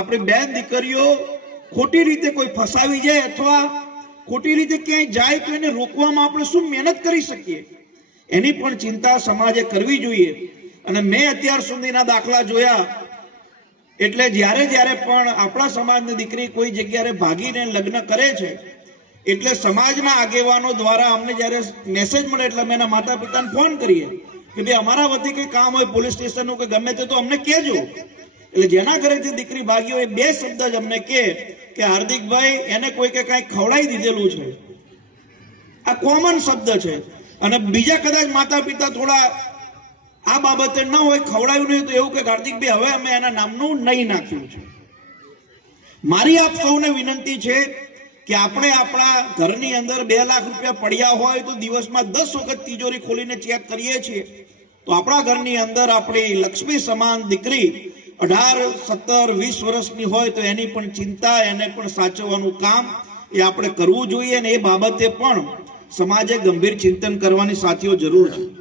આપણી બેન દીકરીઓ ખોટી રીતે કોઈ ફસાવી જાય અથવા ખોટી રીતે ક્યાંય જાય તો એને રોકવામાં આપણે શું મહેનત કરી શકીએ, એની પણ ચિંતા સમાજે કરવી જોઈએ. અને મેં અત્યાર સુધીના દાખલા જોયા, એટલે જ્યારે જ્યારે પણ આપણા સમાજની દીકરી કોઈ જગ્યાએ ભાગીને લગ્ન કરે છે, એટલે સમાજના આગેવાનો દ્વારા અમને જ્યારે મેસેજ મળે એટલે અમે એના માતા પિતાને ફોન કરીએ કે ભાઈ અમારા વતી કંઈ કામ હોય પોલીસ સ્ટેશનનું કે ગમે તે તો અમને કહેજો. એટલે જેના ઘરેથી દીકરી ભાગી હોય બે શબ્દ જ અમને કહે કે હાર્દિકભાઈ એને કોઈ કે કાંઈ ખવડાવી દીધેલું છે. આ કોમન શબ્દ છે. અને બીજા કદાચ માતા પિતા થોડા આ બાબતે ન હોય, ખવડાવ્યું નહીં તો એવું કે હાર્દિકભાઈ હવે અમે એના નામનું નહીં નાખ્યું છે. મારી આપ સૌને વિનંતી છે કે આપણે આપણા ઘરની અંદર 2 લાખ રૂપિયા પડ્યા હોય તો દિવસમાં 10 વખત તિજોરી ખોલીને ચેક કરીએ છીએ, તો આપણા ઘરની અંદર આપણી લક્ષ્મી સમાન દીકરી 18, 17, 20 વર્ષની હોય તો એની પણ ચિંતા, એને પણ સાચવવાનું કામ એ આપણે કરવું જોઈએ. અને એ બાબતે પણ સમાજે ગંભીર ચિંતન કરવાની સાથીઓ જરૂર છે.